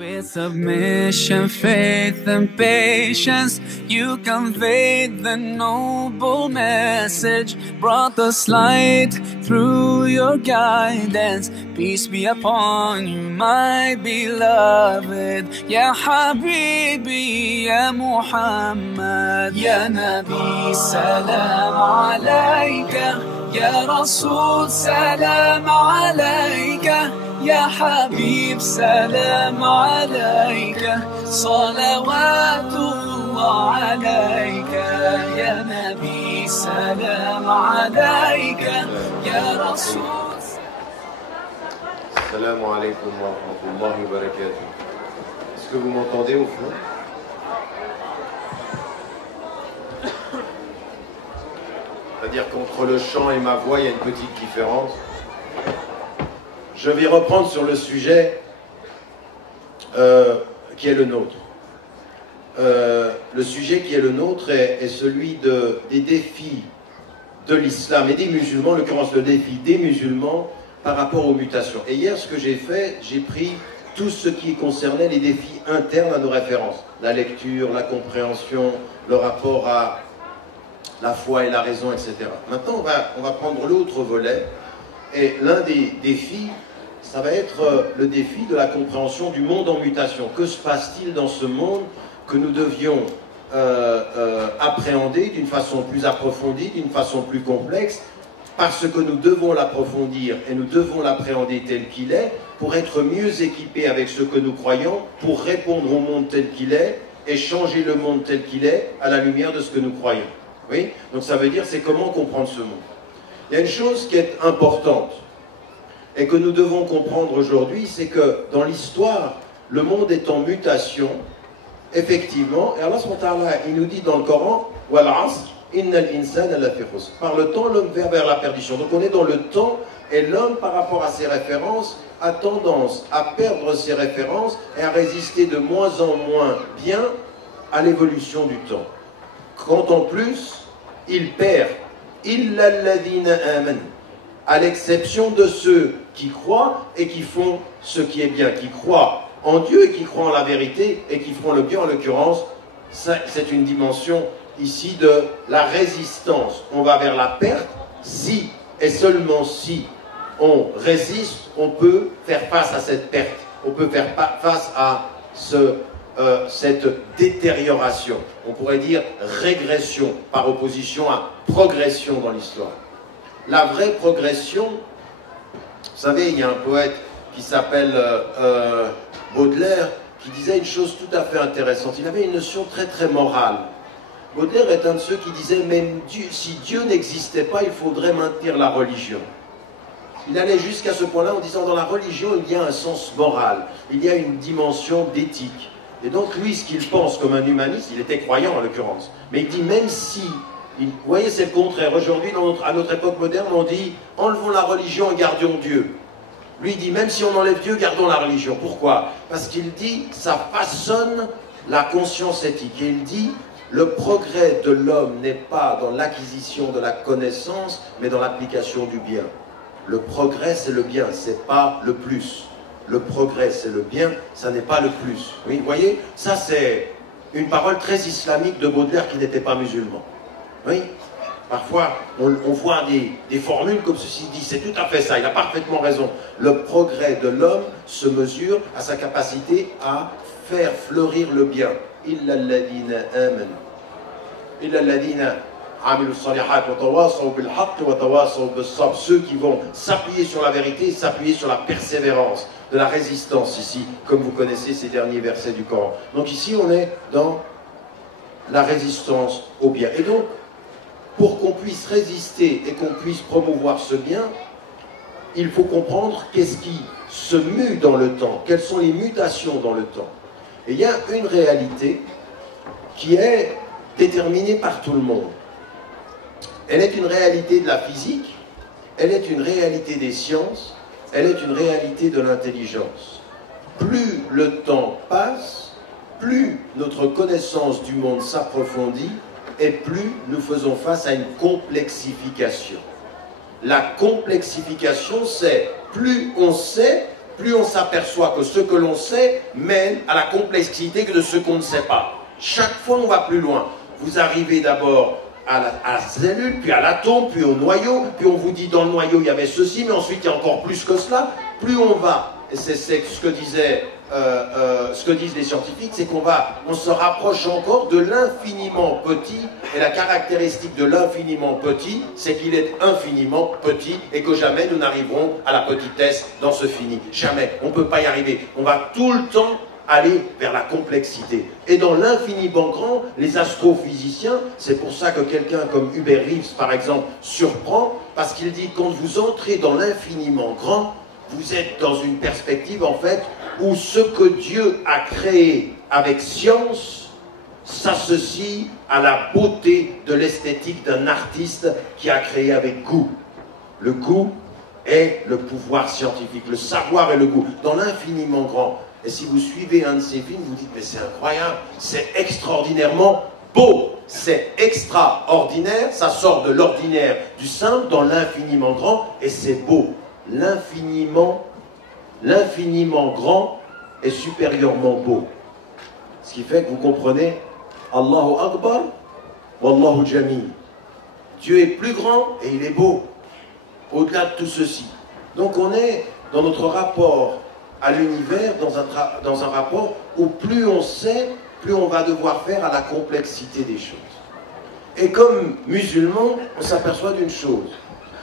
With submission, faith, and patience, you conveyed the noble message, brought us light through your guidance. Peace be upon you, my beloved. Ya Habibi, Ya Muhammad, Ya Nabi, salam alayka. Ya Rasul, salam alayka. يا حبيب سلام عليك صلوات الله عليك يا نبي سلام عليك يا رسول السلام عليكم ورحمة الله وبركاته. Est-ce que vous m'entendez au fond? C'est-à-dire qu'entre le chant et ma voix, il y a une petite différence. Je vais reprendre sur le sujet qui est le nôtre. Le sujet qui est le nôtre est celui des défis de l'islam et des musulmans, en l'occurrence le défi des musulmans par rapport aux mutations. Et hier, ce que j'ai fait, j'ai pris tout ce qui concernait les défis internes à nos références. La lecture, la compréhension, le rapport à la foi et la raison, etc. Maintenant, on va prendre l'autre volet. Et l'un des défis, ça va être le défi de la compréhension du monde en mutation. Que se passe-t-il dans ce monde que nous devions appréhender d'une façon plus approfondie, d'une façon plus complexe, parce que nous devons l'approfondir et nous devons l'appréhender tel qu'il est, pour être mieux équipés avec ce que nous croyons, pour répondre au monde tel qu'il est, et changer le monde tel qu'il est à la lumière de ce que nous croyons. Oui? Donc ça veut dire, c'est comment comprendre ce monde. Il y a une chose qui est importante, et que nous devons comprendre aujourd'hui, c'est que dans l'histoire, le monde est en mutation, effectivement, et Allah il nous dit dans le Coran, Wal asr, innal insana lafi khusr. Par le temps, l'homme va vers la perdition. Donc on est dans le temps, et l'homme, par rapport à ses références, a tendance à perdre ses références et à résister de moins en moins bien à l'évolution du temps. Quand en plus, il perd, illa alladhina amanu, à l'exception de ceux qui croient et qui font ce qui est bien, qui croient en Dieu et qui croient en la vérité et qui font le bien. En l'occurrence, c'est une dimension ici de la résistance. On va vers la perte si et seulement si on résiste, on peut faire face à cette perte, on peut faire face à cette détérioration. On pourrait dire régression par opposition à progression dans l'histoire. La vraie progression, vous savez, il y a un poète qui s'appelle Baudelaire qui disait une chose tout à fait intéressante. Il avait une notion très très morale. Baudelaire est un de ceux qui disait, même si Dieu n'existait pas, il faudrait maintenir la religion. Il allait jusqu'à ce point-là en disant, dans la religion, il y a un sens moral, il y a une dimension d'éthique. Et donc lui, ce qu'il pense comme un humaniste, il était croyant en l'occurrence, mais il dit, même si... Vous voyez, c'est le contraire. Aujourd'hui, à notre époque moderne, on dit « enlevons la religion et gardions Dieu ». Lui, il dit « même si on enlève Dieu, gardons la religion ». Pourquoi? Parce qu'il dit « ça façonne la conscience éthique ». Et il dit « le progrès de l'homme n'est pas dans l'acquisition de la connaissance, mais dans l'application du bien ». Le progrès, c'est le bien, c'est pas le plus. Le progrès, c'est le bien, ça n'est pas le plus. Oui, vous voyez, ça c'est une parole très islamique de Baudelaire qui n'était pas musulman. Oui, parfois on voit des formules comme ceci dit, c'est tout à fait ça, il a parfaitement raison. Le progrès de l'homme se mesure à sa capacité à faire fleurir le bien. Illa alladhina amanu. Illa alladhina amilu salihat wa tawasaw bil haqq wa tawasaw bis sabr. Ceux qui vont s'appuyer sur la vérité et s'appuyer sur la persévérance, de la résistance ici, comme vous connaissez ces derniers versets du Coran. Donc ici on est dans la résistance au bien. Et donc, pour qu'on puisse résister et qu'on puisse promouvoir ce bien, il faut comprendre qu'est-ce qui se mue dans le temps, quelles sont les mutations dans le temps. Et il y a une réalité qui est déterminée par tout le monde. Elle est une réalité de la physique, elle est une réalité des sciences, elle est une réalité de l'intelligence. Plus le temps passe, plus notre connaissance du monde s'approfondit, et plus nous faisons face à une complexification. La complexification, c'est plus on sait, plus on s'aperçoit que ce que l'on sait mène à la complexité de ce qu'on ne sait pas. Chaque fois, on va plus loin. Vous arrivez d'abord à la cellule, puis à l'atome, puis au noyau, puis on vous dit dans le noyau il y avait ceci, mais ensuite il y a encore plus que cela. Plus on va, et c'est ce que disent les scientifiques, c'est on se rapproche encore de l'infiniment petit, et la caractéristique de l'infiniment petit, c'est qu'il est infiniment petit, et que jamais nous n'arriverons à la petitesse dans ce fini. Jamais, on ne peut pas y arriver. On va tout le temps aller vers la complexité. Et dans l'infiniment grand, les astrophysiciens, c'est pour ça que quelqu'un comme Hubert Reeves, par exemple, surprend, parce qu'il dit, quand vous entrez dans l'infiniment grand, vous êtes dans une perspective, en fait, où ce que Dieu a créé avec science s'associe à la beauté de l'esthétique d'un artiste qui a créé avec goût. Le goût est le pouvoir scientifique, le savoir et le goût, dans l'infiniment grand. Et si vous suivez un de ces films, vous dites, mais c'est incroyable, c'est extraordinairement beau, c'est extraordinaire, ça sort de l'ordinaire, du simple, dans l'infiniment grand, et c'est beau. L'infiniment grand est supérieurement beau. Ce qui fait que vous comprenez, Allahu Akbar, Wallahu Jami. Dieu est plus grand et il est beau, au-delà de tout ceci. Donc on est dans notre rapport à l'univers, dans un rapport où plus on sait, plus on va devoir faire à la complexité des choses. Et comme musulmans, on s'aperçoit d'une chose,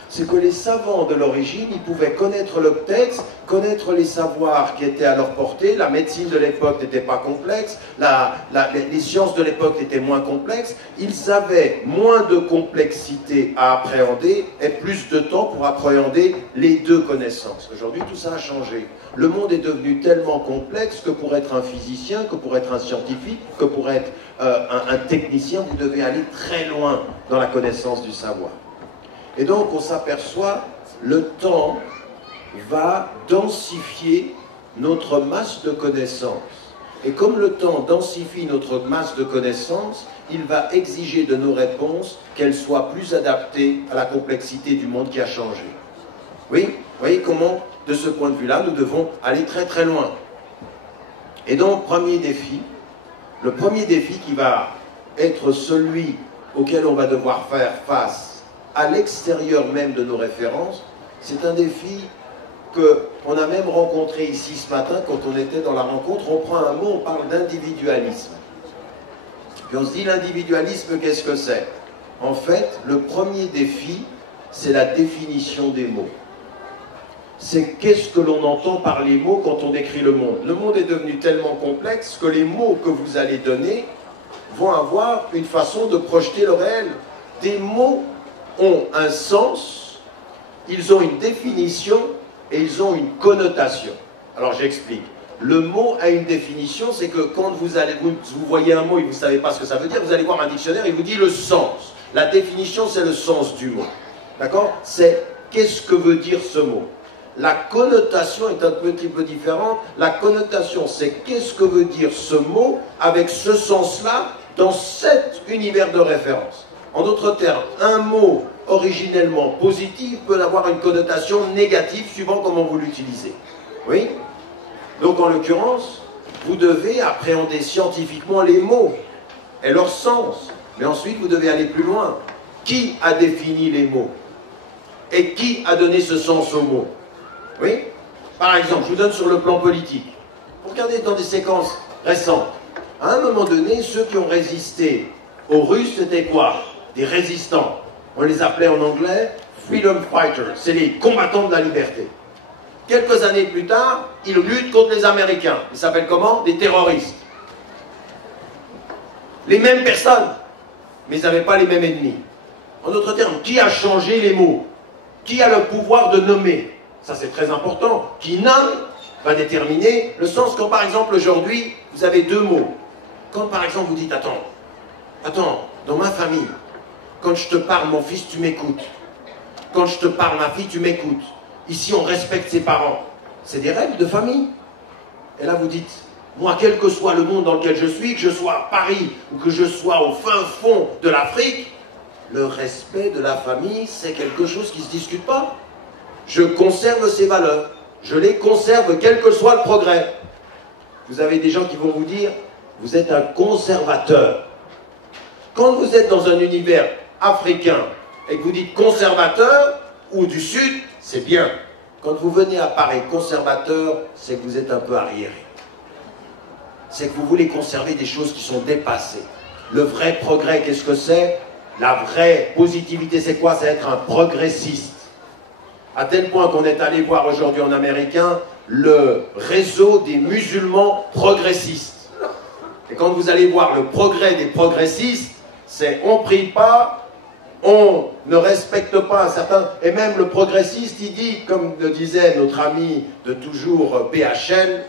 c'est que les savants de l'origine, ils pouvaient connaître le texte, connaître les savoirs qui étaient à leur portée, la médecine de l'époque n'était pas complexe, les sciences de l'époque étaient moins complexes, ils avaient moins de complexité à appréhender et plus de temps pour appréhender les deux connaissances. Aujourd'hui, tout ça a changé. Le monde est devenu tellement complexe que pour être un physicien, que pour être un scientifique, que pour être un technicien, vous devez aller très loin dans la connaissance du savoir. Et donc, on s'aperçoit, le temps va densifier notre masse de connaissances. Et comme le temps densifie notre masse de connaissances, il va exiger de nos réponses qu'elles soient plus adaptées à la complexité du monde qui a changé. Oui, vous voyez comment, de ce point de vue-là, nous devons aller très très loin. Et donc, premier défi, le premier défi qui va être celui auquel on va devoir faire face à l'extérieur même de nos références, c'est un défi qu'on a même rencontré ici ce matin quand on était dans la rencontre. On prend un mot, on parle d'individualisme. Puis on se dit, l'individualisme, qu'est-ce que c'est? En fait, le premier défi, c'est la définition des mots. C'est qu'est-ce que l'on entend par les mots quand on décrit le monde. Le monde est devenu tellement complexe que les mots que vous allez donner vont avoir une façon de projeter le réel. Des mots ont un sens, ils ont une définition et ils ont une connotation. Alors j'explique. Le mot a une définition, c'est que quand vous voyez un mot et vous ne savez pas ce que ça veut dire, vous allez voir un dictionnaire et il vous dit le sens. La définition, c'est le sens du mot. D'accord? C'est qu'est-ce que veut dire ce mot. La connotation est un petit peu différente. La connotation, c'est qu'est-ce que veut dire ce mot avec ce sens-là dans cet univers de référence. En d'autres termes, un mot originellement positif peut avoir une connotation négative suivant comment vous l'utilisez. Oui? Donc en l'occurrence, vous devez appréhender scientifiquement les mots et leur sens. Mais ensuite, vous devez aller plus loin. Qui a défini les mots? Et qui a donné ce sens aux mots? Oui? Par exemple, je vous donne sur le plan politique. Vous regardez dans des séquences récentes. À un moment donné, ceux qui ont résisté aux Russes, c'était quoi? Des résistants. On les appelait en anglais freedom fighters. C'est les combattants de la liberté. Quelques années plus tard, ils luttent contre les Américains. Ils s'appellent comment? Des terroristes. Les mêmes personnes, mais ils n'avaient pas les mêmes ennemis. En d'autres termes, qui a changé les mots? Qui a le pouvoir de nommer? Ça, c'est très important. Qui nomme va déterminer le sens. Quand, par exemple, aujourd'hui, vous avez deux mots. Quand, par exemple, vous dites, attends, dans ma famille, quand je te parle, mon fils, tu m'écoutes. Quand je te parle, ma fille, tu m'écoutes. Ici, on respecte ses parents. C'est des règles de famille. Et là, vous dites, moi, quel que soit le monde dans lequel je suis, que je sois à Paris ou que je sois au fin fond de l'Afrique, le respect de la famille, c'est quelque chose qui ne se discute pas. Je conserve ces valeurs. Je les conserve quel que soit le progrès. Vous avez des gens qui vont vous dire, vous êtes un conservateur. Quand vous êtes dans un univers africain et que vous dites conservateur ou du Sud, c'est bien. Quand vous venez à Paris conservateur, c'est que vous êtes un peu arriéré. C'est que vous voulez conserver des choses qui sont dépassées. Le vrai progrès, qu'est-ce que c'est? La vraie positivité, c'est quoi? C'est être un progressiste. À tel point qu'on est allé voir aujourd'hui en américain le réseau des musulmans progressistes. Et quand vous allez voir le progrès des progressistes, c'est on ne prie pas, on ne respecte pas un certain... Et même le progressiste, il dit, comme le disait notre ami de toujours PHN,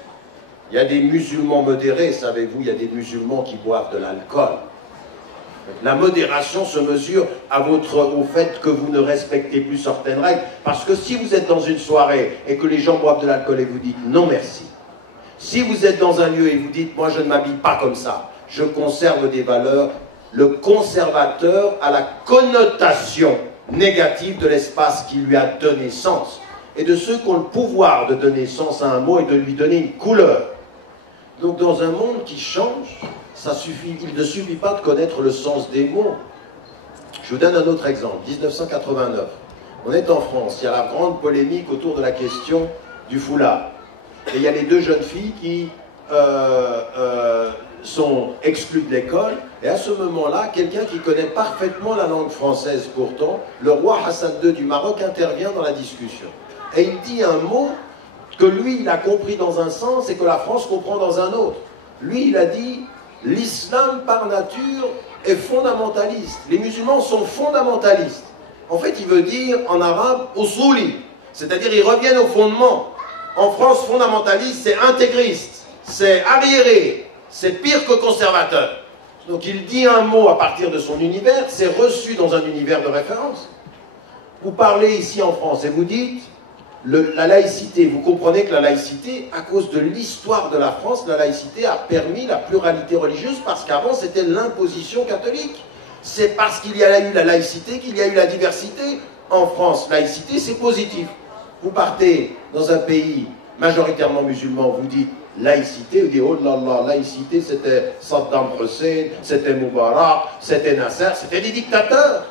il y a des musulmans modérés, savez-vous, il y a des musulmans qui boivent de l'alcool. La modération se mesure au fait que vous ne respectez plus certaines règles. Parce que si vous êtes dans une soirée et que les gens boivent de l'alcool et vous dites non merci. Si vous êtes dans un lieu et vous dites moi je ne m'habille pas comme ça, je conserve des valeurs, le conservateur a la connotation négative de l'espace qui lui a donné sens. Et de ceux qui ont le pouvoir de donner sens à un mot et de lui donner une couleur. Donc dans un monde qui change, il ne suffit pas de connaître le sens des mots. Je vous donne un autre exemple. 1989. On est en France. Il y a la grande polémique autour de la question du foulard. Et il y a les deux jeunes filles qui sont exclues de l'école. Et à ce moment-là, quelqu'un qui connaît parfaitement la langue française pourtant, le roi Hassan II du Maroc intervient dans la discussion. Et il dit un mot que lui, il a compris dans un sens et que la France comprend dans un autre. Lui, il a dit... L'islam, par nature, est fondamentaliste. Les musulmans sont fondamentalistes. En fait, il veut dire, en arabe, usuli. C'est-à-dire, ils reviennent au fondement. En France, fondamentaliste, c'est intégriste. C'est arriéré. C'est pire que conservateur. Donc, il dit un mot à partir de son univers. C'est reçu dans un univers de référence. Vous parlez ici en France et vous dites... la laïcité, vous comprenez que la laïcité, à cause de l'histoire de la France, la laïcité a permis la pluralité religieuse parce qu'avant c'était l'imposition catholique. C'est parce qu'il y a eu la laïcité qu'il y a eu la diversité. En France, laïcité c'est positif. Vous partez dans un pays majoritairement musulman, vous dites laïcité, vous dites oh là là, laïcité c'était Saddam Hussein, c'était Moubarak, c'était Nasser, c'était des dictateurs.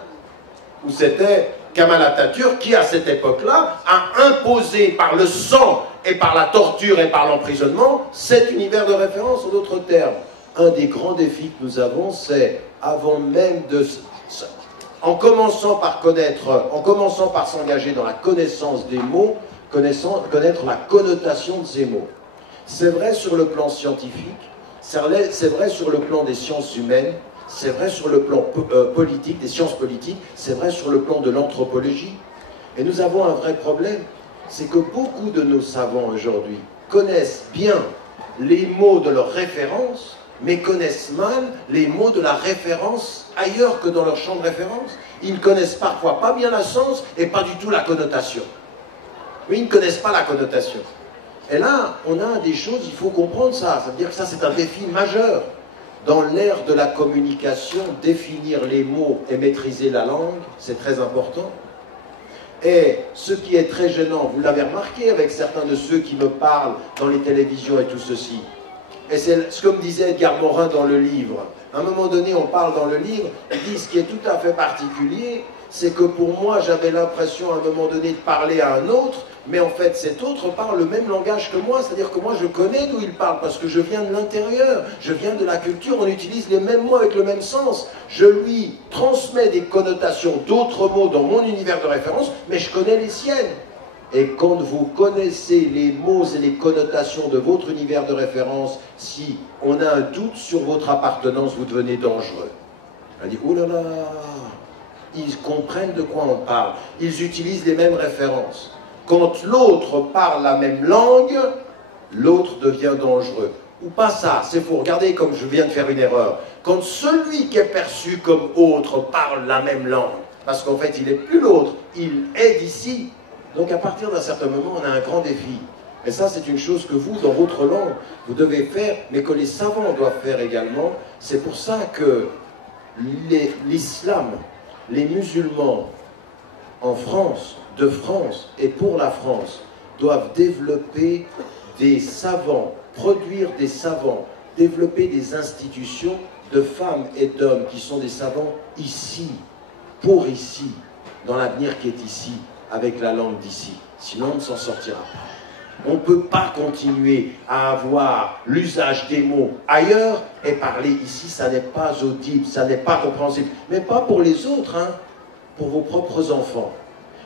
Ou c'était Kemal Atatürk qui, à cette époque-là, a imposé par le sang et par la torture et par l'emprisonnement cet univers de référence. En d'autres termes, un des grands défis que nous avons, c'est, avant même de... En commençant par s'engager dans la connaissance des mots, connaître la connotation de ces mots. C'est vrai sur le plan scientifique, c'est vrai sur le plan des sciences humaines, c'est vrai sur le plan politique, des sciences politiques, c'est vrai sur le plan de l'anthropologie. Et nous avons un vrai problème, c'est que beaucoup de nos savants aujourd'hui connaissent bien les mots de leur référence, mais connaissent mal les mots de la référence ailleurs que dans leur champ de référence. Ils ne connaissent parfois pas bien la sens et pas du tout la connotation. Oui, ils ne connaissent pas la connotation. Et là, on a des choses, il faut comprendre ça. Ça veut dire que ça, c'est un défi majeur. Dans l'ère de la communication, définir les mots et maîtriser la langue, c'est très important. Et ce qui est très gênant, vous l'avez remarqué avec certains de ceux qui me parlent dans les télévisions et tout ceci. Et c'est ce que me disait Edgar Morin dans le livre. À un moment donné, on parle dans le livre, il dit ce qui est tout à fait particulier, c'est que pour moi, j'avais l'impression à un moment donné de parler à un autre, mais en fait, cet autre parle le même langage que moi, c'est-à-dire que moi, je connais d'où il parle, parce que je viens de l'intérieur, je viens de la culture, on utilise les mêmes mots avec le même sens. Je lui transmets des connotations d'autres mots dans mon univers de référence, mais je connais les siennes. Et quand vous connaissez les mots et les connotations de votre univers de référence, si on a un doute sur votre appartenance, vous devenez dangereux. On dit, oh là là, ils comprennent de quoi on parle, ils utilisent les mêmes références. Quand l'autre parle la même langue, l'autre devient dangereux. Ou pas ça, c'est faux. Regardez comme je viens de faire une erreur. Quand celui qui est perçu comme autre parle la même langue, parce qu'en fait il n'est plus l'autre, il est d'ici. Donc à partir d'un certain moment, on a un grand défi. Et ça, c'est une chose que vous, dans votre langue, vous devez faire, mais que les savants doivent faire également. C'est pour ça que l'islam, les musulmans, en France, de France et pour la France, doivent développer des savants, produire des savants, développer des institutions de femmes et d'hommes qui sont des savants ici, pour ici, dans l'avenir qui est ici, avec la langue d'ici. Sinon, on ne s'en sortira pas. On ne peut pas continuer à avoir l'usage des mots ailleurs et parler ici, ça n'est pas audible, ça n'est pas compréhensible. Mais pas pour les autres, hein, pour vos propres enfants.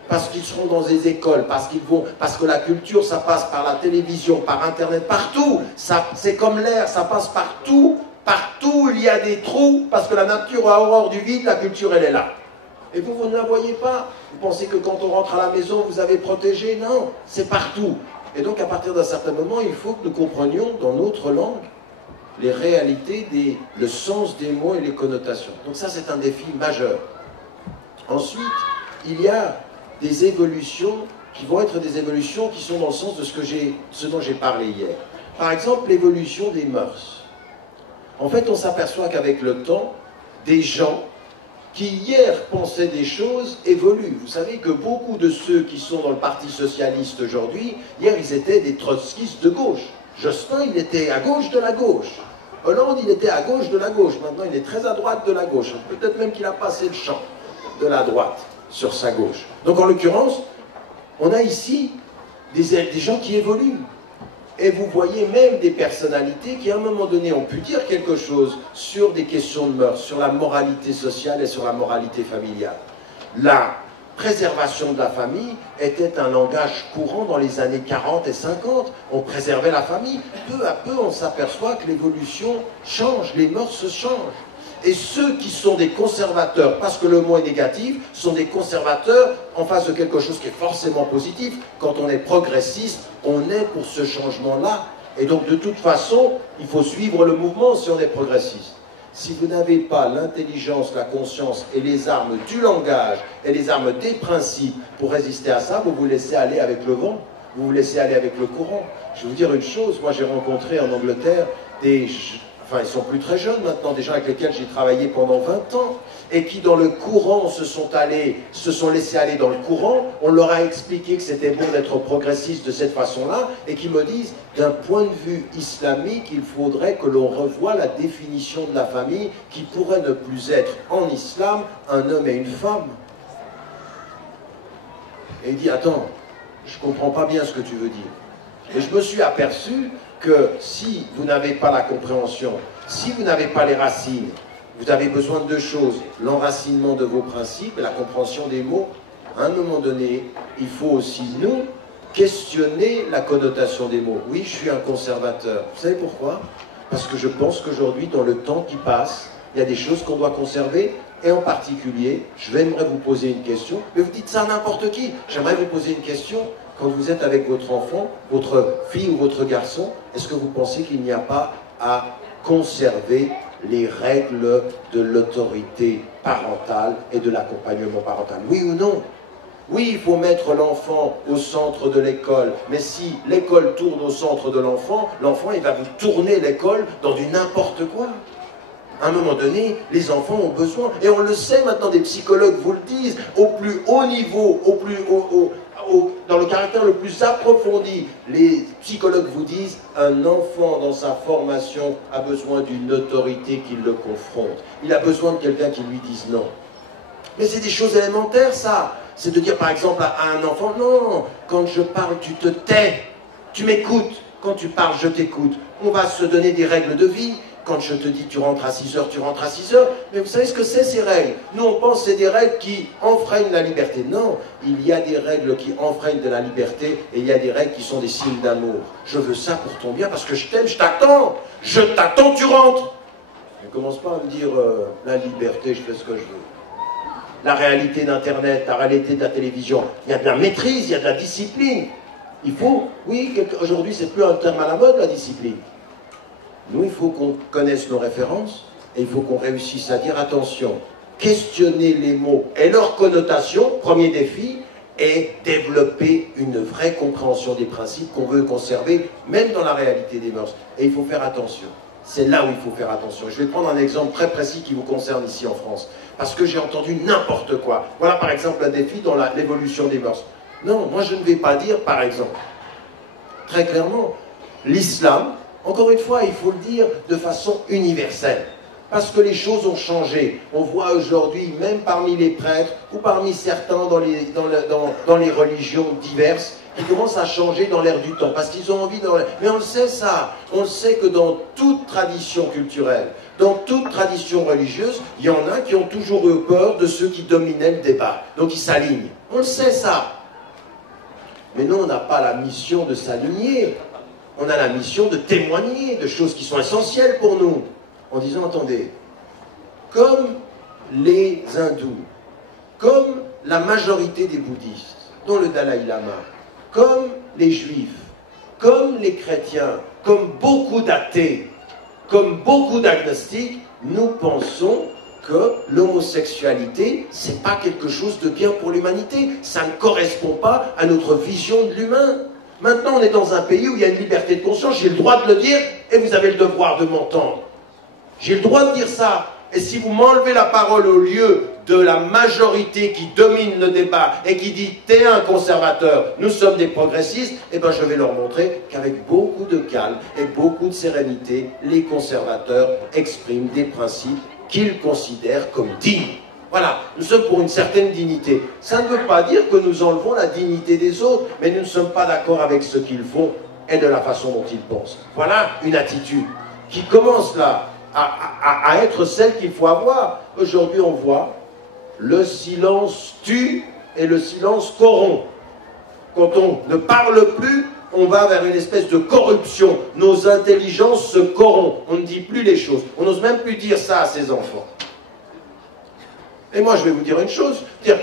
Parce qu'ils seront dans des écoles, parce que la culture, ça passe par la télévision, par Internet, partout. C'est comme l'air, ça passe partout. Partout, il y a des trous, parce que la nature a horreur du vide, la culture, elle est là. Et vous, vous ne la voyez pas. Vous pensez que quand on rentre à la maison, vous avez protégé. Non, c'est partout. Et donc, à partir d'un certain moment, il faut que nous comprenions, dans notre langue, les réalités, le sens des mots et les connotations. Donc ça, c'est un défi majeur. Ensuite, il y a des évolutions qui vont être des évolutions qui sont dans le sens de ce dont j'ai parlé hier. Par exemple, l'évolution des mœurs. En fait, on s'aperçoit qu'avec le temps, des gens qui hier pensaient des choses évoluent. Vous savez que beaucoup de ceux qui sont dans le Parti Socialiste aujourd'hui, hier ils étaient des trotskistes de gauche. Jospin, il était à gauche de la gauche. Hollande, il était à gauche de la gauche. Maintenant, il est très à droite de la gauche. Peut-être même qu'il a passé le champ de la droite sur sa gauche. Donc en l'occurrence, on a ici des gens qui évoluent. Et vous voyez même des personnalités qui à un moment donné ont pu dire quelque chose sur des questions de mœurs, sur la moralité sociale et sur la moralité familiale. La préservation de la famille était un langage courant dans les années 40 et 50. On préservait la famille. Peu à peu, on s'aperçoit que l'évolution change, les mœurs se changent. Et ceux qui sont des conservateurs, parce que le mot est négatif, sont des conservateurs en face de quelque chose qui est forcément positif. Quand on est progressiste, on est pour ce changement-là. Et donc, de toute façon, il faut suivre le mouvement si on est progressiste. Si vous n'avez pas l'intelligence, la conscience et les armes du langage et les armes des principes pour résister à ça, vous vous laissez aller avec le vent, vous vous laissez aller avec le courant. Je vais vous dire une chose, moi j'ai rencontré en Angleterre ils sont plus très jeunes maintenant, des gens avec lesquels j'ai travaillé pendant 20 ans, et qui dans le courant se sont laissés aller dans le courant, on leur a expliqué que c'était bon d'être progressiste de cette façon-là, et qui me disent, d'un point de vue islamique, il faudrait que l'on revoie la définition de la famille, qui pourrait ne plus être en islam un homme et une femme. Et il dit, attends, je ne comprends pas bien ce que tu veux dire. Et je me suis aperçu que si vous n'avez pas la compréhension, si vous n'avez pas les racines, vous avez besoin de deux choses, l'enracinement de vos principes et la compréhension des mots. À un moment donné, il faut aussi, nous, questionner la connotation des mots. Oui, je suis un conservateur. Vous savez pourquoi? Parce que je pense qu'aujourd'hui, dans le temps qui passe, il y a des choses qu'on doit conserver, et en particulier, j'aimerais vous poser une question, mais vous dites ça à n'importe qui, j'aimerais vous poser une question. Quand vous êtes avec votre enfant, votre fille ou votre garçon, est-ce que vous pensez qu'il n'y a pas à conserver les règles de l'autorité parentale et de l'accompagnement parental? Oui ou non? Oui, il faut mettre l'enfant au centre de l'école, mais si l'école tourne au centre de l'enfant, l'enfant il va vous tourner l'école dans du n'importe quoi. À un moment donné, les enfants ont besoin, et on le sait maintenant, des psychologues vous le disent, au plus haut niveau, dans le caractère le plus approfondi, les psychologues vous disent, un enfant dans sa formation a besoin d'une autorité qui le confronte. Il a besoin de quelqu'un qui lui dise non. Mais c'est des choses élémentaires, ça. C'est de dire par exemple à un enfant, non, quand je parle, tu te tais, tu m'écoutes. Quand tu parles, je t'écoute. On va se donner des règles de vie. Quand je te dis tu rentres à 6 heures, tu rentres à 6 heures. Mais vous savez ce que c'est ces règles? Nous on pense que c'est des règles qui enfreignent la liberté. Non, il y a des règles qui enfreignent de la liberté et il y a des règles qui sont des signes d'amour. Je veux ça pour ton bien parce que je t'aime, je t'attends, tu rentres. Ne commence pas à me dire la liberté, je fais ce que je veux. La réalité d'Internet, la réalité de la télévision, il y a de la maîtrise, il y a de la discipline. Il faut, oui, aujourd'hui c'est plus un terme à la mode la discipline. Nous, il faut qu'on connaisse nos références et il faut qu'on réussisse à dire attention, questionner les mots et leurs connotations, premier défi, et développer une vraie compréhension des principes qu'on veut conserver, même dans la réalité des mœurs. Et il faut faire attention. C'est là où il faut faire attention. Je vais prendre un exemple très précis qui vous concerne ici en France, parce que j'ai entendu n'importe quoi. Voilà par exemple un défi dans l'évolution des mœurs. Non, moi je ne vais pas dire par exemple, très clairement. L'islam, encore une fois, il faut le dire de façon universelle. Parce que les choses ont changé. On voit aujourd'hui, même parmi les prêtres ou parmi certains dans les religions diverses, qui commencent à changer dans l'air du temps. Parce qu'ils ont envie de... Mais on le sait ça. On le sait que dans toute tradition culturelle, dans toute tradition religieuse, il y en a qui ont toujours eu peur de ceux qui dominaient le débat. Donc ils s'alignent. On le sait ça. Mais nous, on n'a pas la mission de s'aligner. On a la mission de témoigner de choses qui sont essentielles pour nous. En disant, attendez, comme les hindous, comme la majorité des bouddhistes, dont le Dalai Lama, comme les juifs, comme les chrétiens, comme beaucoup d'athées, comme beaucoup d'agnostiques, nous pensons que l'homosexualité, c'est pas quelque chose de bien pour l'humanité. Ça ne correspond pas à notre vision de l'humain. Maintenant, on est dans un pays où il y a une liberté de conscience, j'ai le droit de le dire, et vous avez le devoir de m'entendre. J'ai le droit de dire ça. Et si vous m'enlevez la parole au lieu de la majorité qui domine le débat et qui dit « t'es un conservateur, nous sommes des progressistes », eh bien je vais leur montrer qu'avec beaucoup de calme et beaucoup de sérénité, les conservateurs expriment des principes qu'ils considèrent comme dignes. Voilà, nous sommes pour une certaine dignité. Ça ne veut pas dire que nous enlevons la dignité des autres, mais nous ne sommes pas d'accord avec ce qu'ils font et de la façon dont ils pensent. Voilà une attitude qui commence là à être celle qu'il faut avoir. Aujourd'hui, on voit le silence tue et le silence corrompt. Quand on ne parle plus, on va vers une espèce de corruption. Nos intelligences se corrompent. On ne dit plus les choses. On n'ose même plus dire ça à ses enfants. Et moi, je vais vous dire une chose.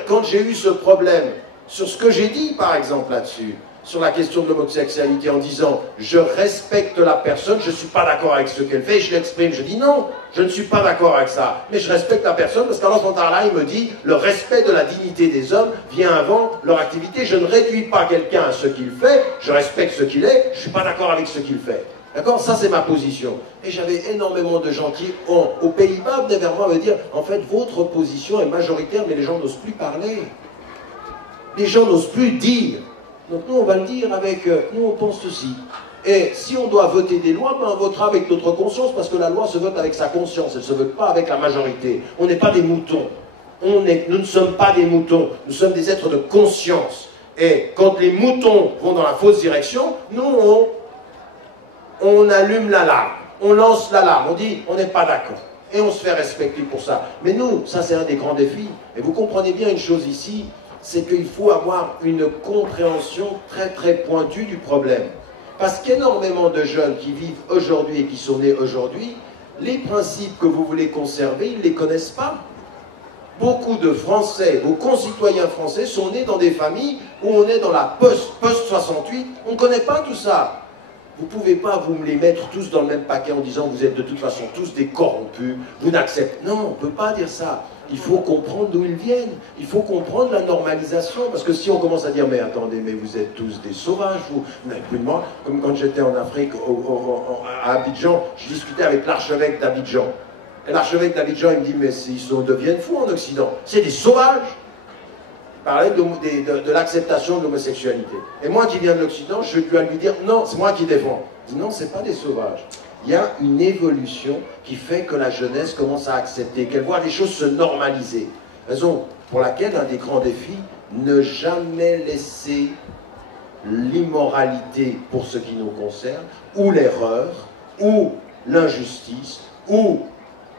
Quand j'ai eu ce problème sur ce que j'ai dit, par exemple, là-dessus, sur la question de l'homosexualité, en disant « je respecte la personne, je ne suis pas d'accord avec ce qu'elle fait », je l'exprime, je dis « non, je ne suis pas d'accord avec ça, mais je respecte la personne parce qu'Allah il me dit « le respect de la dignité des hommes vient avant leur activité, je ne réduis pas quelqu'un à ce qu'il fait, je respecte ce qu'il est, je ne suis pas d'accord avec ce qu'il fait ». D'accord? Ça, c'est ma position. Et j'avais énormément de gens qui, aux Pays-Bas, venaient vers moi me dire « en fait, votre position est majoritaire, mais les gens n'osent plus parler. Les gens n'osent plus dire. » Donc nous, on va le dire avec... nous, on pense ceci. Et si on doit voter des lois, ben on votera avec notre conscience, parce que la loi se vote avec sa conscience, elle ne se vote pas avec la majorité. On n'est pas des moutons. Nous ne sommes pas des moutons. Nous sommes des êtres de conscience. Et quand les moutons vont dans la fausse direction, nous, on allume l'alarme. On lance l'alarme. On dit, on n'est pas d'accord. Et on se fait respecter pour ça. Mais nous, ça c'est un des grands défis. Et vous comprenez bien une chose ici, c'est qu'il faut avoir une compréhension très très pointue du problème. Parce qu'énormément de jeunes qui vivent aujourd'hui et qui sont nés aujourd'hui, les principes que vous voulez conserver, ils ne les connaissent pas. Beaucoup de Français, vos concitoyens français sont nés dans des familles où on est dans la post-68, on ne connaît pas tout ça. Vous ne pouvez pas vous me les mettre tous dans le même paquet en disant vous êtes de toute façon tous des corrompus, vous n'acceptez... Non, on ne peut pas dire ça. Il faut comprendre d'où ils viennent. Il faut comprendre la normalisation. Parce que si on commence à dire, mais attendez, mais vous êtes tous des sauvages, vous n'avez plus de moi. Comme quand j'étais en Afrique, à Abidjan, je discutais avec l'archevêque d'Abidjan. Et l'archevêque d'Abidjan, il me dit, mais ils deviennent fous en Occident. C'est des sauvages. Il parlait de l'acceptation de l'homosexualité. Et moi qui viens de l'Occident, je dois lui dire, non, c'est moi qui défends. Il dit, non, c'est pas des sauvages. Il y a une évolution qui fait que la jeunesse commence à accepter, qu'elle voit les choses se normaliser. Raison pour laquelle un des grands défis, ne jamais laisser l'immoralité pour ce qui nous concerne, ou l'erreur, ou l'injustice, ou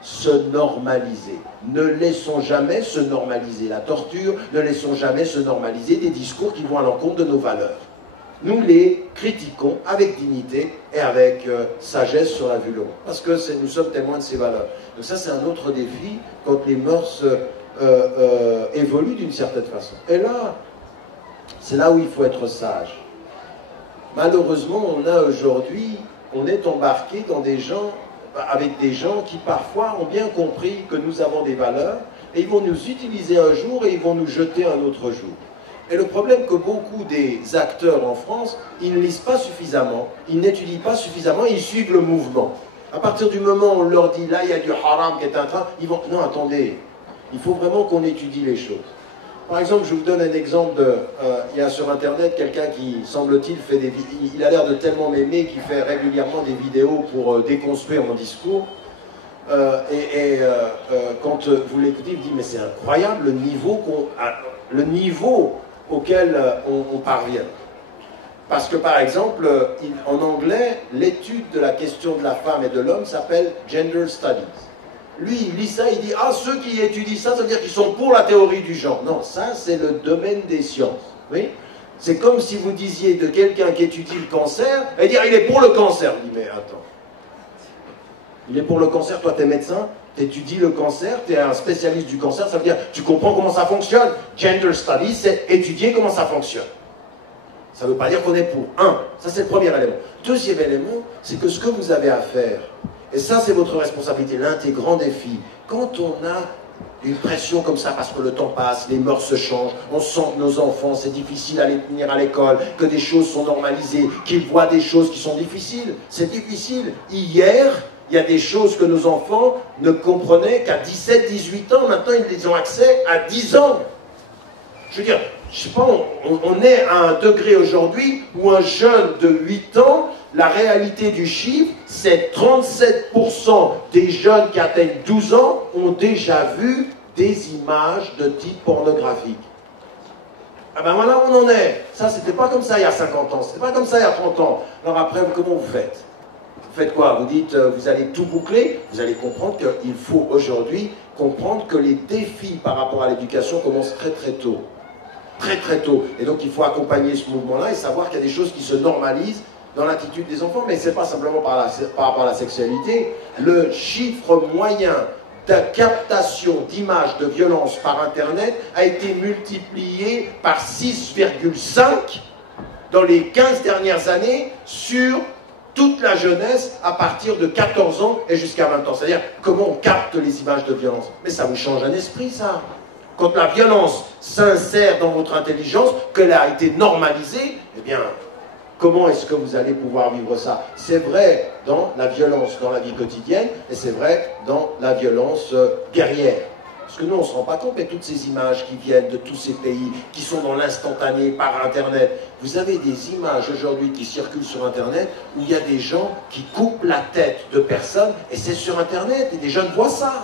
se normaliser. Ne laissons jamais se normaliser la torture, ne laissons jamais se normaliser des discours qui vont à l'encontre de nos valeurs. Nous les critiquons avec dignité et avec sagesse sur la vue longue. Parce que nous sommes témoins de ces valeurs. Donc ça, c'est un autre défi quand les mœurs évoluent d'une certaine façon. Et là, c'est là où il faut être sage. Malheureusement, on est embarqué dans avec des gens qui parfois ont bien compris que nous avons des valeurs et ils vont nous utiliser un jour et ils vont nous jeter un autre jour. Et le problème que beaucoup des acteurs en France, ils ne lisent pas suffisamment, ils n'étudient pas suffisamment, ils suivent le mouvement. À partir du moment où on leur dit, là il y a du haram qui est en train, ils vont, non attendez, il faut vraiment qu'on étudie les choses. Par exemple, je vous donne un exemple de... il y a sur Internet quelqu'un qui, semble-t-il, fait des vidéos. Il a l'air de tellement m'aimer qu'il fait régulièrement des vidéos pour déconstruire mon discours. Quand vous l'écoutez, il me dit, mais c'est incroyable le niveau auquel on parvient. Parce que, par exemple, en anglais, l'étude de la question de la femme et de l'homme s'appelle Gender Studies. Lui, il lit ça, il dit, ah, ceux qui étudient ça, ça veut dire qu'ils sont pour la théorie du genre. Non, ça, c'est le domaine des sciences. Oui, c'est comme si vous disiez de quelqu'un qui étudie le cancer, et dire, il est pour le cancer. Il dit, mais attends. Il est pour le cancer, toi, t'es médecin, t'étudies le cancer, t'es un spécialiste du cancer, ça veut dire, tu comprends comment ça fonctionne. Gender Studies, c'est étudier comment ça fonctionne. Ça ne veut pas dire qu'on est pour. Ça c'est le premier élément. Deuxième élément, c'est que ce que vous avez à faire, et ça c'est votre responsabilité, l'un des grands défis, quand on a une pression comme ça, parce que le temps passe, les mœurs se changent, on sent que nos enfants, c'est difficile à les tenir à l'école, que des choses sont normalisées, qu'ils voient des choses qui sont difficiles. C'est difficile. Hier, il y a des choses que nos enfants ne comprenaient qu'à 17, 18 ans, maintenant ils ont accès à 10 ans. Je veux dire, je sais pas, on est à un degré aujourd'hui où un jeune de 8 ans, la réalité du chiffre, c'est 37% des jeunes qui atteignent 12 ans ont déjà vu des images de type pornographique. Ah ben voilà où on en est. Ça, c'était pas comme ça il y a 50 ans, c'était pas comme ça il y a 30 ans. Alors après, comment vous faites? Vous faites quoi? Vous dites, vous allez tout boucler? Vous allez comprendre qu'il faut aujourd'hui comprendre que les défis par rapport à l'éducation commencent très très tôt. Très très tôt. Et donc il faut accompagner ce mouvement-là et savoir qu'il y a des choses qui se normalisent dans l'attitude des enfants, mais ce n'est pas simplement par rapport à la sexualité. Le chiffre moyen de captation d'images de violence par Internet a été multiplié par 6,5 dans les 15 dernières années sur toute la jeunesse à partir de 14 ans et jusqu'à 20 ans. C'est-à-dire comment on capte les images de violence. Mais ça vous change un esprit, ça. Quand la violence s'insère dans votre intelligence, qu'elle a été normalisée, eh bien, comment est-ce que vous allez pouvoir vivre ça? C'est vrai dans la violence dans la vie quotidienne, et c'est vrai dans la violence guerrière. Parce que nous, on ne se rend pas compte, mais toutes ces images qui viennent de tous ces pays, qui sont dans l'instantané, par Internet, vous avez des images aujourd'hui qui circulent sur Internet, où il y a des gens qui coupent la tête de personnes, et c'est sur Internet, et des jeunes voient ça.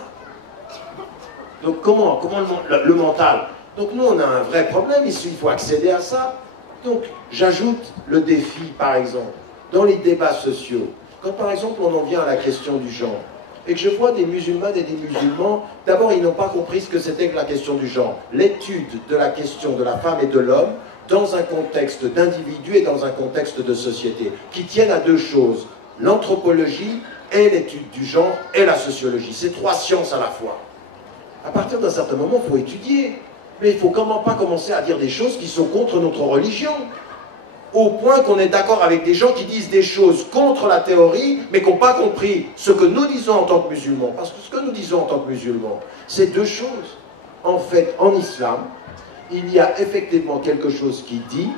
Donc comment le mental? Donc nous, on a un vrai problème ici, il faut accéder à ça. Donc j'ajoute le défi, par exemple, dans les débats sociaux. Quand par exemple on en vient à la question du genre, et que je vois des musulmanes et des musulmans, d'abord ils n'ont pas compris ce que c'était que la question du genre. L'étude de la question de la femme et de l'homme dans un contexte d'individu et dans un contexte de société, qui tiennent à deux choses, l'anthropologie et l'étude du genre et la sociologie. C'est trois sciences à la fois. À partir d'un certain moment, il faut étudier. Mais il ne faut comment pas commencer à dire des choses qui sont contre notre religion. Au point qu'on est d'accord avec des gens qui disent des choses contre la théorie, mais qui n'ont pas compris ce que nous disons en tant que musulmans. Parce que ce que nous disons en tant que musulmans, c'est deux choses. En fait, en islam, il y a effectivement quelque chose qui dit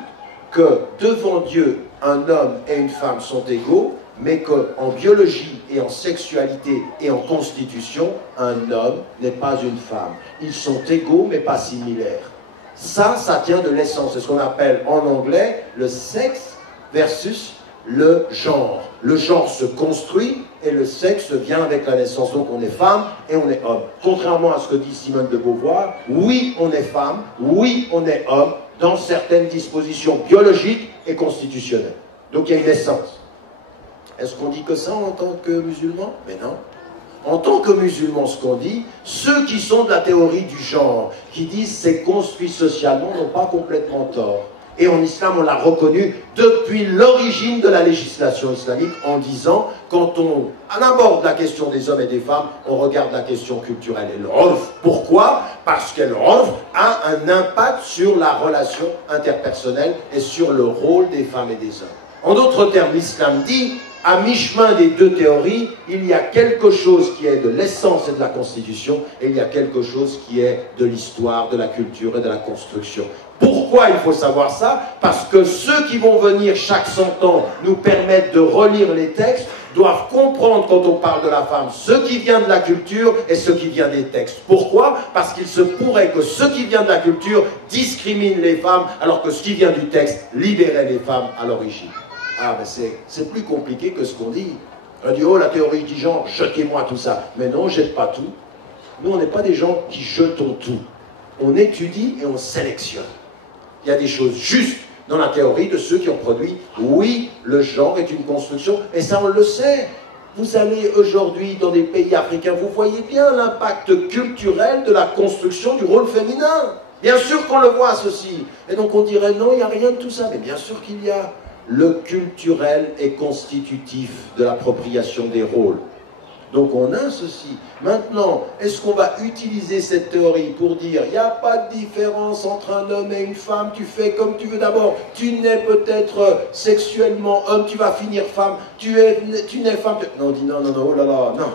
que devant Dieu, un homme et une femme sont égaux, mais qu'en biologie et en sexualité et en constitution, un homme n'est pas une femme. Ils sont égaux, mais pas similaires. Ça tient de l'essence. C'est ce qu'on appelle en anglais le sexe versus le genre. Le genre se construit et le sexe vient avec la naissance. Donc on est femme et on est homme. Contrairement à ce que dit Simone de Beauvoir, oui, on est femme, oui, on est homme, dans certaines dispositions biologiques et constitutionnelles. Donc il y a une essence. Est-ce qu'on dit que ça en tant que musulman? Mais non. En tant que musulman, ce qu'on dit, ceux qui sont de la théorie du genre, qui disent c'est construit socialement, n'ont pas complètement tort. Et en islam, on l'a reconnu depuis l'origine de la législation islamique en disant, quand on aborde la question des hommes et des femmes, on regarde la question culturelle et le urf. Pourquoi? Parce que le urf a un impact sur la relation interpersonnelle et sur le rôle des femmes et des hommes. En d'autres termes, l'islam dit, à mi-chemin des deux théories, il y a quelque chose qui est de l'essence et de la Constitution, et il y a quelque chose qui est de l'histoire, de la culture et de la construction. Pourquoi il faut savoir ça? Parce que ceux qui vont venir chaque 100 ans nous permettre de relire les textes doivent comprendre, quand on parle de la femme, ce qui vient de la culture et ce qui vient des textes. Pourquoi? Parce qu'il se pourrait que ce qui vient de la culture discrimine les femmes, alors que ce qui vient du texte libérait les femmes à l'origine. Ah, mais c'est plus compliqué que ce qu'on dit. On dit, oh, la théorie du genre, jetez-moi tout ça. Mais non, on ne jette pas tout. Nous, on n'est pas des gens qui jetons tout. On étudie et on sélectionne. Il y a des choses justes dans la théorie de ceux qui ont produit. Oui, le genre est une construction, et ça on le sait. Vous allez aujourd'hui dans des pays africains, vous voyez bien l'impact culturel de la construction du rôle féminin. Bien sûr qu'on le voit, ceci. Et donc on dirait non, il n'y a rien de tout ça. Mais bien sûr qu'il y a. Le culturel est constitutif de l'appropriation des rôles. Donc on a ceci. Maintenant, est-ce qu'on va utiliser cette théorie pour dire il n'y a pas de différence entre un homme et une femme, tu fais comme tu veux d'abord, tu nais peut-être sexuellement homme, tu vas finir femme, tu nais femme. Non, on dit non, non, non, oh là là, non.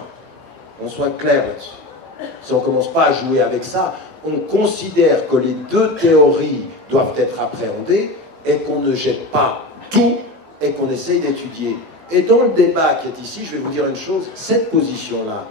On soit clair là-dessus. Si on ne commence pas à jouer avec ça, on considère que les deux théories doivent être appréhendées et qu'on ne jette pas tout et qu'on essaye d'étudier. Et dans le débat qui est ici, je vais vous dire une chose, cette position-là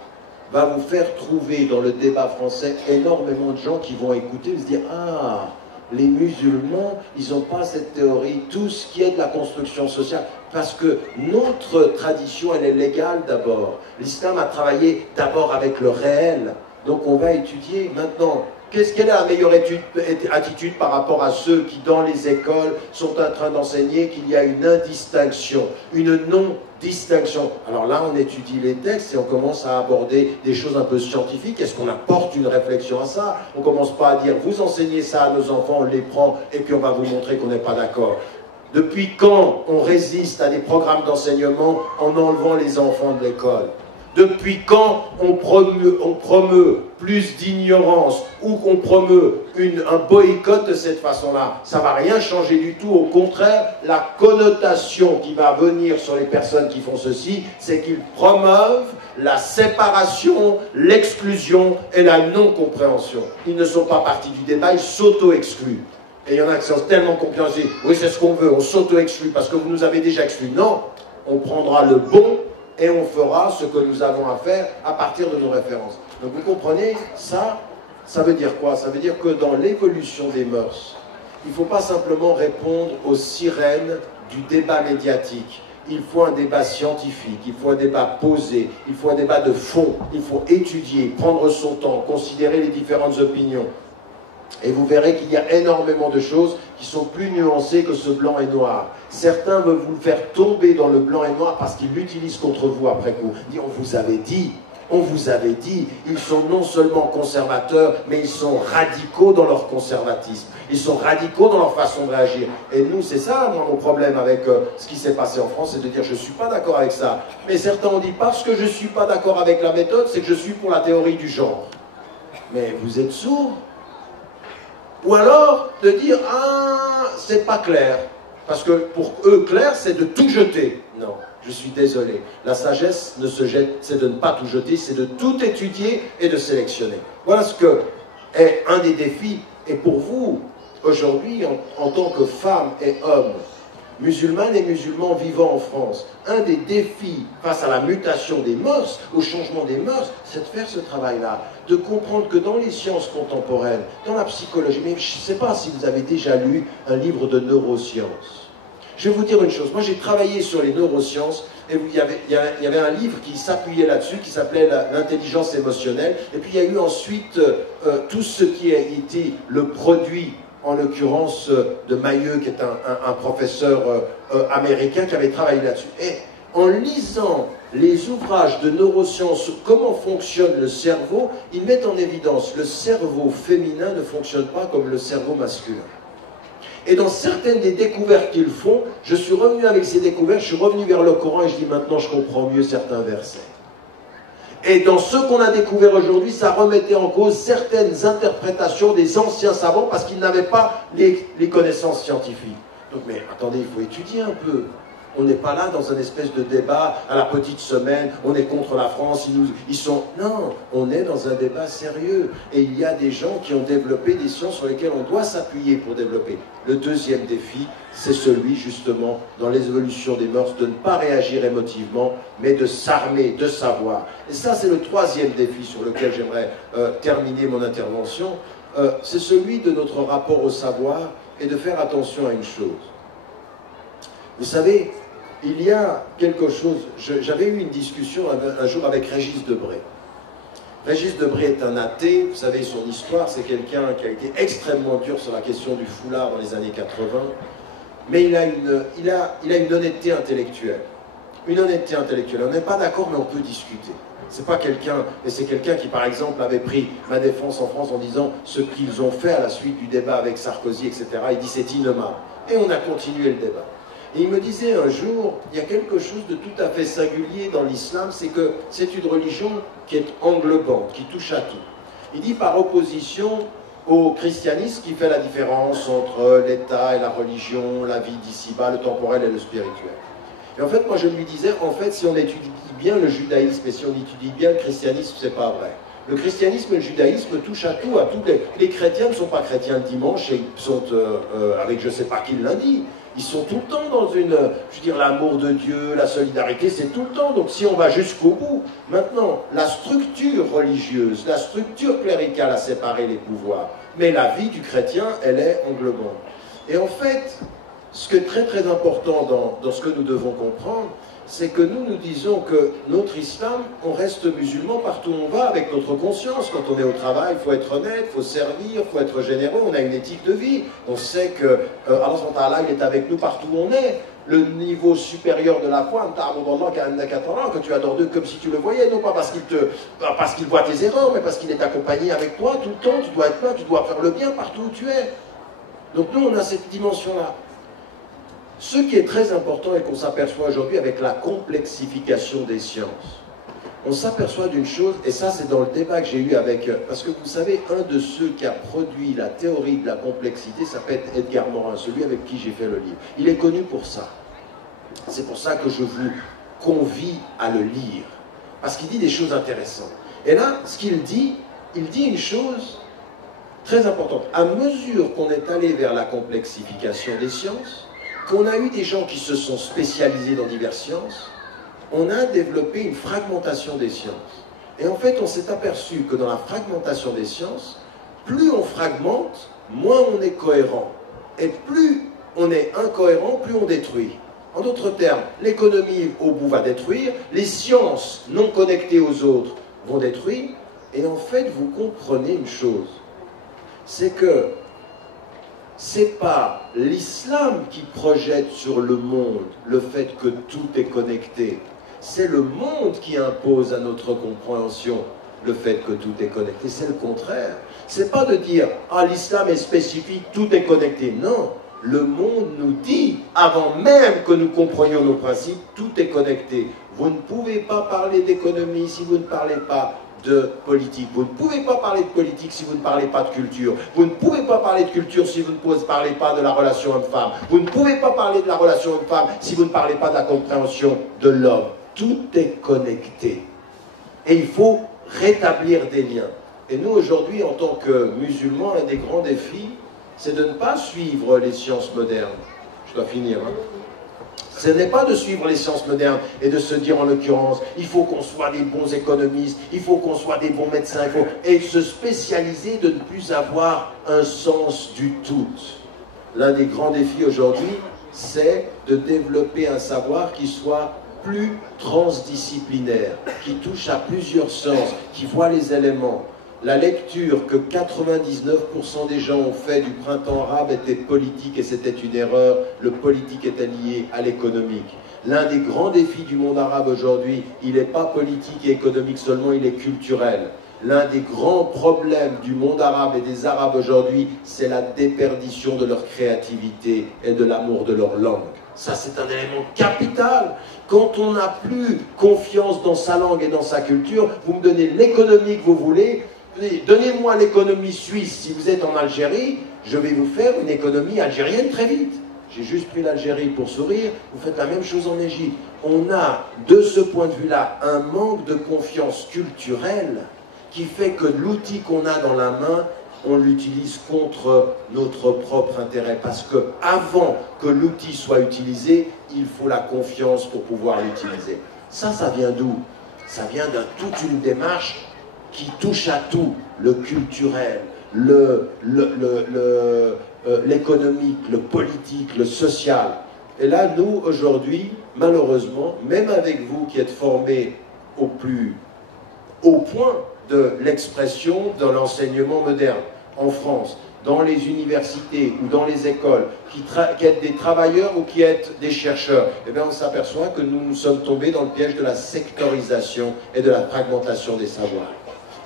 va vous faire trouver dans le débat français énormément de gens qui vont écouter et se dire « Ah, les musulmans, ils n'ont pas cette théorie, tout ce qui est de la construction sociale. » Parce que notre tradition, elle est légale d'abord. L'islam a travaillé d'abord avec le réel. Donc on va étudier maintenant. Quelle est la meilleure attitude par rapport à ceux qui, dans les écoles, sont en train d'enseigner qu'il y a une indistinction, une non-distinction? Alors là, on étudie les textes et on commence à aborder des choses un peu scientifiques. Est-ce qu'on apporte une réflexion à ça? On ne commence pas à dire, vous enseignez ça à nos enfants, on les prend, et puis on va vous montrer qu'on n'est pas d'accord. Depuis quand on résiste à des programmes d'enseignement en enlevant les enfants de l'école? Depuis quand on promeut plus d'ignorance ou qu'on promeut un boycott de cette façon-là? Ça ne va rien changer du tout. Au contraire, la connotation qui va venir sur les personnes qui font ceci, c'est qu'ils promeuvent la séparation, l'exclusion et la non-compréhension. Ils ne sont pas partis du débat, ils s'auto-excluent. Et il y en a qui sont tellement compréhensifs. Oui, c'est ce qu'on veut, on s'auto-exclut parce que vous nous avez déjà exclus. Non, on prendra le bon et on fera ce que nous avons à faire à partir de nos références. Donc vous comprenez, ça veut dire quoi? Ça veut dire que dans l'évolution des mœurs, il ne faut pas simplement répondre aux sirènes du débat médiatique. Il faut un débat scientifique, il faut un débat posé, il faut un débat de fond, il faut étudier, prendre son temps, considérer les différentes opinions. Et vous verrez qu'il y a énormément de choses qui sont plus nuancées que ce blanc et noir. Certains veulent vous faire tomber dans le blanc et noir parce qu'ils l'utilisent contre vous après coup. Ils disent, on vous avait dit, ils sont non seulement conservateurs, mais ils sont radicaux dans leur conservatisme. Ils sont radicaux dans leur façon de réagir. Et nous, c'est ça, moi, mon problème avec ce qui s'est passé en France, c'est de dire, je ne suis pas d'accord avec ça. Mais certains ont dit, parce que je ne suis pas d'accord avec la méthode, c'est que je suis pour la théorie du genre. Mais vous êtes sourds? Ou alors de dire « Ah, c'est pas clair ». Parce que pour eux, clair, c'est de tout jeter. Non, je suis désolé. La sagesse ne se jette, c'est de ne pas tout jeter, c'est de tout étudier et de sélectionner. Voilà ce que est un des défis. Et pour vous, aujourd'hui, en tant que femmes et hommes, musulmanes et musulmans vivant en France, un des défis face à la mutation des mœurs, au changement des mœurs, c'est de faire ce travail-là, de comprendre que dans les sciences contemporaines, dans la psychologie, mais je ne sais pas si vous avez déjà lu un livre de neurosciences. Je vais vous dire une chose, moi j'ai travaillé sur les neurosciences, et il y avait un livre qui s'appuyait là-dessus, qui s'appelait l'intelligence émotionnelle, et puis il y a eu ensuite tout ce qui a été le produit, en l'occurrence de Mayeux, qui est un professeur américain qui avait travaillé là-dessus. Et en lisant les ouvrages de neurosciences sur comment fonctionne le cerveau, ils mettent en évidence que le cerveau féminin ne fonctionne pas comme le cerveau masculin. Et dans certaines des découvertes qu'ils font, je suis revenu avec ces découvertes, je suis revenu vers le Coran et je dis maintenant je comprends mieux certains versets. Et dans ce qu'on a découvert aujourd'hui, ça remettait en cause certaines interprétations des anciens savants parce qu'ils n'avaient pas les connaissances scientifiques. Donc, mais attendez, il faut étudier un peu. On n'est pas là dans un espèce de débat à la petite semaine, on est contre la France, ils sont... Non, on est dans un débat sérieux. Et il y a des gens qui ont développé des sciences sur lesquelles on doit s'appuyer pour développer. Le deuxième défi, c'est celui justement, dans l'évolution des mœurs, de ne pas réagir émotivement, mais de s'armer, de savoir. Et ça, c'est le troisième défi sur lequel j'aimerais terminer mon intervention. C'est celui de notre rapport au savoir et de faire attention à une chose. Vous savez, il y a quelque chose... J'avais eu une discussion un jour avec Régis Debray. Régis Debray est un athée, vous savez son histoire, c'est quelqu'un qui a été extrêmement dur sur la question du foulard dans les années 80, mais il a une honnêteté intellectuelle. Une honnêteté intellectuelle. On n'est pas d'accord, mais on peut discuter. C'est pas quelqu'un, et c'est quelqu'un qui, par exemple, avait pris ma défense en France en disant ce qu'ils ont fait à la suite du débat avec Sarkozy, etc. Il dit c'est innommable. Et on a continué le débat. Et il me disait un jour, il y a quelque chose de tout à fait singulier dans l'islam, c'est que c'est une religion qui est englobante, qui touche à tout. Il dit par opposition au christianisme qui fait la différence entre l'État et la religion, la vie d'ici-bas, le temporel et le spirituel. Et en fait, moi je lui disais, en fait, si on étudie bien le judaïsme et si on étudie bien le christianisme, c'est pas vrai. Le christianisme et le judaïsme touchent à tout, les chrétiens ne sont pas chrétiens le dimanche et ils sont avec je sais pas qui le lundi. Ils sont tout le temps dans une, je veux dire, l'amour de Dieu, la solidarité, c'est tout le temps. Donc si on va jusqu'au bout, maintenant, la structure religieuse, la structure cléricale a séparé les pouvoirs. Mais la vie du chrétien, elle est englobante. Et en fait, ce qui est très très important dans ce que nous devons comprendre, c'est que nous disons que notre islam, on reste musulman partout où on va avec notre conscience. Quand on est au travail, il faut être honnête, il faut servir, il faut être généreux, on a une éthique de vie. On sait que Allah, il est avec nous partout où on est. Le niveau supérieur de la foi, que tu adores Dieu comme si tu le voyais, non pas parce qu'il voit tes erreurs, mais parce qu'il est accompagné avec toi tout le temps, tu dois être là, tu dois faire le bien partout où tu es. Donc nous, on a cette dimension-là. Ce qui est très important et qu'on s'aperçoit aujourd'hui avec la complexification des sciences, on s'aperçoit d'une chose, et ça c'est dans le débat que j'ai eu avec... Parce que vous savez, un de ceux qui a produit la théorie de la complexité s'appelle Edgar Morin, celui avec qui j'ai fait le livre. Il est connu pour ça. C'est pour ça que je vous convie à le lire. Parce qu'il dit des choses intéressantes. Et là, ce qu'il dit, il dit une chose très importante. À mesure qu'on est allé vers la complexification des sciences, qu'on a eu des gens qui se sont spécialisés dans diverses sciences, on a développé une fragmentation des sciences. Et en fait, on s'est aperçu que dans la fragmentation des sciences, plus on fragmente, moins on est cohérent. Et plus on est incohérent, plus on détruit. En d'autres termes, l'économie au bout va détruire, les sciences non connectées aux autres vont détruire, et en fait, vous comprenez une chose, c'est que c'est pas l'islam qui projette sur le monde le fait que tout est connecté. C'est le monde qui impose à notre compréhension le fait que tout est connecté. C'est le contraire. C'est pas de dire « Ah, l'islam est spécifique, tout est connecté ». Non, le monde nous dit, avant même que nous comprenions nos principes, tout est connecté. Vous ne pouvez pas parler d'économie si vous ne parlez pas de politique. Vous ne pouvez pas parler de politique si vous ne parlez pas de culture. Vous ne pouvez pas parler de culture si vous ne parlez pas de la relation homme-femme. Vous ne pouvez pas parler de la relation homme-femme si vous ne parlez pas de la compréhension de l'homme. Tout est connecté. Et il faut rétablir des liens. Et nous, aujourd'hui, en tant que musulmans, un des grands défis, c'est de ne pas suivre les sciences modernes. Je dois finir, hein. Ce n'est pas de suivre les sciences modernes et de se dire en l'occurrence, il faut qu'on soit des bons économistes, il faut qu'on soit des bons médecins, et se spécialiser de ne plus avoir un sens du tout. L'un des grands défis aujourd'hui, c'est de développer un savoir qui soit plus transdisciplinaire, qui touche à plusieurs sens, qui voit les éléments. La lecture que 99% des gens ont fait du printemps arabe était politique et c'était une erreur. Le politique était lié à l'économique. L'un des grands défis du monde arabe aujourd'hui, il n'est pas politique et économique seulement, il est culturel. L'un des grands problèmes du monde arabe et des Arabes aujourd'hui, c'est la déperdition de leur créativité et de l'amour de leur langue. Ça, c'est un élément capital. Quand on n'a plus confiance dans sa langue et dans sa culture, vous me donnez l'économie que vous voulez. Donnez-moi l'économie suisse. Si vous êtes en Algérie, je vais vous faire une économie algérienne très vite. J'ai juste pris l'Algérie pour sourire, vous faites la même chose en Égypte. On a, de ce point de vue-là, un manque de confiance culturelle qui fait que l'outil qu'on a dans la main, on l'utilise contre notre propre intérêt. Parce que avant que l'outil soit utilisé, il faut la confiance pour pouvoir l'utiliser. Ça vient d'où? Ça vient de toute une démarche qui touche à tout, le culturel, l'économique, le politique, le social. Et là, nous, aujourd'hui, malheureusement, même avec vous qui êtes formés au plus haut point de l'expression de l'enseignement moderne en France, dans les universités ou dans les écoles, qui êtes des travailleurs ou qui êtes des chercheurs, eh bien on s'aperçoit que nous nous sommes tombés dans le piège de la sectorisation et de la fragmentation des savoirs.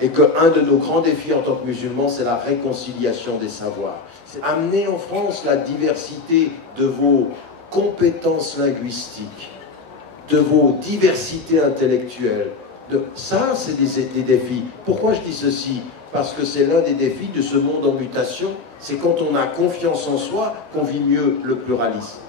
Et qu'un de nos grands défis en tant que musulmans, c'est la réconciliation des savoirs. C'est amener en France la diversité de vos compétences linguistiques, de vos diversités intellectuelles. Ça, c'est des défis. Pourquoi je dis ceci? Parce que c'est l'un des défis de ce monde en mutation. C'est quand on a confiance en soi qu'on vit mieux le pluralisme.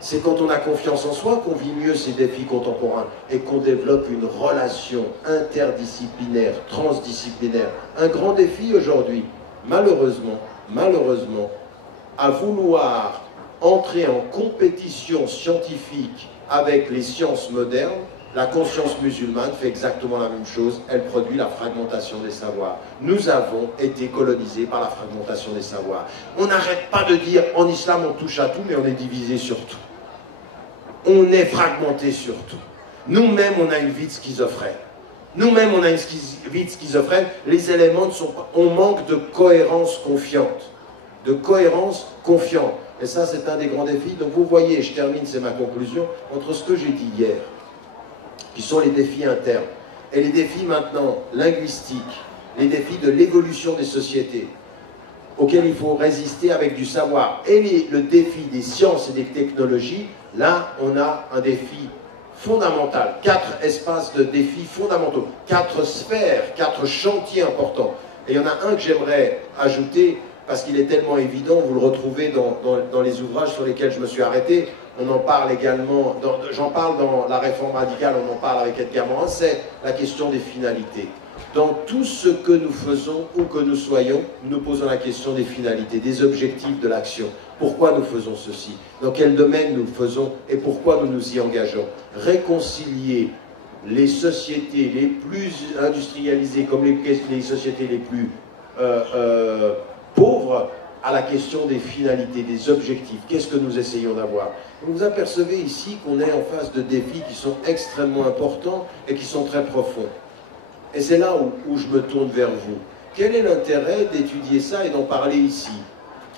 C'est quand on a confiance en soi qu'on vit mieux ces défis contemporains et qu'on développe une relation interdisciplinaire, transdisciplinaire. Un grand défi aujourd'hui, malheureusement, à vouloir entrer en compétition scientifique avec les sciences modernes, la conscience musulmane fait exactement la même chose, elle produit la fragmentation des savoirs. Nous avons été colonisés par la fragmentation des savoirs. On n'arrête pas de dire, en islam on touche à tout, mais on est divisé sur tout. On est fragmenté sur tout. Nous-mêmes, on a une vie de schizophrène. Nous-mêmes, on a une vie de schizophrène. Les éléments ne sont pas... On manque de cohérence confiante. De cohérence confiante. Et ça, c'est un des grands défis. Donc vous voyez, je termine, c'est ma conclusion, entre ce que j'ai dit hier, qui sont les défis internes, et les défis maintenant linguistiques, les défis de l'évolution des sociétés, auxquels il faut résister avec du savoir, et le défi des sciences et des technologies, là, on a un défi fondamental, 4 espaces de défis fondamentaux, 4 sphères, 4 chantiers importants. Et il y en a un que j'aimerais ajouter, parce qu'il est tellement évident, vous le retrouvez dans les ouvrages sur lesquels je me suis arrêté, on en parle également, j'en parle dans La Réforme radicale, on en parle avec Edgar Morin, c'est la question des finalités. Dans tout ce que nous faisons, où que nous soyons, nous nous posons la question des finalités, des objectifs de l'action. Pourquoi nous faisons ceci? Dans quel domaine nous le faisons et pourquoi nous nous y engageons? Réconcilier les sociétés les plus industrialisées comme les sociétés les plus pauvres à la question des finalités, des objectifs. Qu'est-ce que nous essayons d'avoir? Vous apercevez ici qu'on est en face de défis qui sont extrêmement importants et qui sont très profonds. Et c'est là où je me tourne vers vous. Quel est l'intérêt d'étudier ça et d'en parler ici?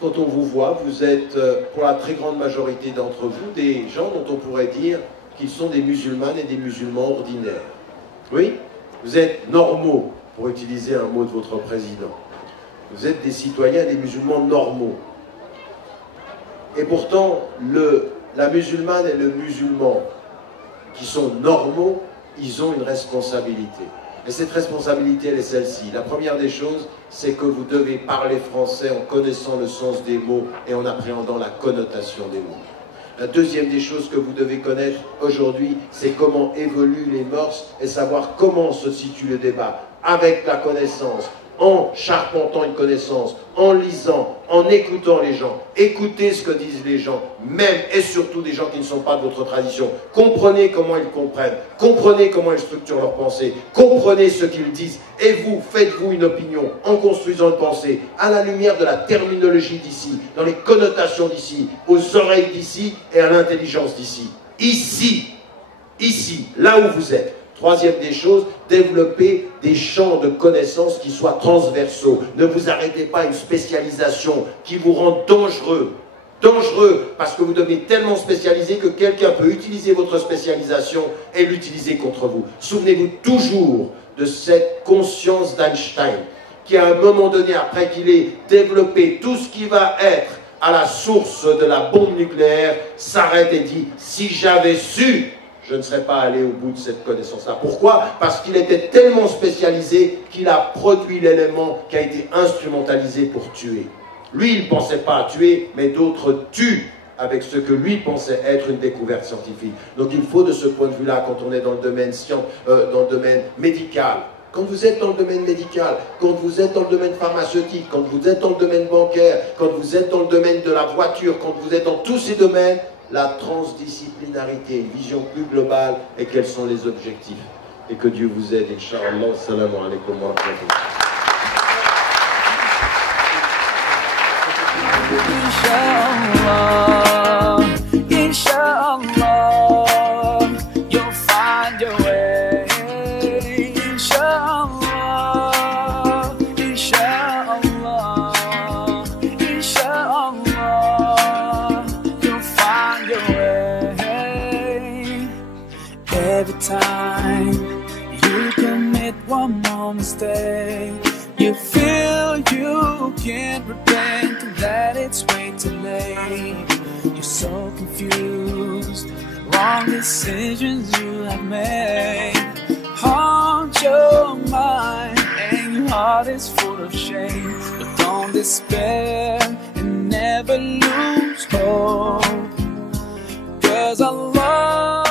Quand on vous voit, vous êtes, pour la très grande majorité d'entre vous, des gens dont on pourrait dire qu'ils sont des musulmanes et des musulmans ordinaires. Oui? Vous êtes normaux, pour utiliser un mot de votre président. Vous êtes des citoyens, des musulmans normaux. Et pourtant, la musulmane et le musulman qui sont normaux, ils ont une responsabilité. Et cette responsabilité, elle est celle-ci. La première des choses, c'est que vous devez parler français en connaissant le sens des mots et en appréhendant la connotation des mots. La deuxième des choses que vous devez connaître aujourd'hui, c'est comment évoluent les mœurs et savoir comment se situe le débat avec la connaissance, en charpentant une connaissance, en lisant, en écoutant les gens. Écoutez ce que disent les gens, même et surtout des gens qui ne sont pas de votre tradition. Comprenez comment ils comprennent, comprenez comment ils structurent leurs pensées, comprenez ce qu'ils disent, et vous, faites-vous une opinion en construisant une pensée à la lumière de la terminologie d'ici, dans les connotations d'ici, aux oreilles d'ici et à l'intelligence d'ici. Ici, là où vous êtes. Troisième des choses, développer des champs de connaissances qui soient transversaux. Ne vous arrêtez pas à une spécialisation qui vous rend dangereux. Dangereux, parce que vous devenez tellement spécialisé que quelqu'un peut utiliser votre spécialisation et l'utiliser contre vous. Souvenez-vous toujours de cette conscience d'Einstein, qui à un moment donné, après qu'il ait développé tout ce qui va être à la source de la bombe nucléaire, s'arrête et dit « Si j'avais su », je ne serais pas allé au bout de cette connaissance-là. Pourquoi? Parce qu'il était tellement spécialisé qu'il a produit l'élément qui a été instrumentalisé pour tuer. Lui, il ne pensait pas à tuer, mais d'autres tuent avec ce que lui pensait être une découverte scientifique. Donc il faut de ce point de vue-là, quand on est dans le domaine médical, quand vous êtes dans le domaine médical, quand vous êtes dans le domaine pharmaceutique, quand vous êtes dans le domaine bancaire, quand vous êtes dans le domaine de la voiture, quand vous êtes dans tous ces domaines, la transdisciplinarité, une vision plus globale et quels sont les objectifs. Et que Dieu vous aide, Inch'Allah. Salam alaikum wa rahmatullah. Inshallah, Inshallah, you'll find your way. Inshallah, Inshallah, Inshallah, you'll find your way. Every time you commit one more mistake, you feel you can't repent and that it's way too late. You're so confused, wrong decisions you have made haunt your mind and your heart is full of shame. But don't despair and never lose hope, 'cause Allah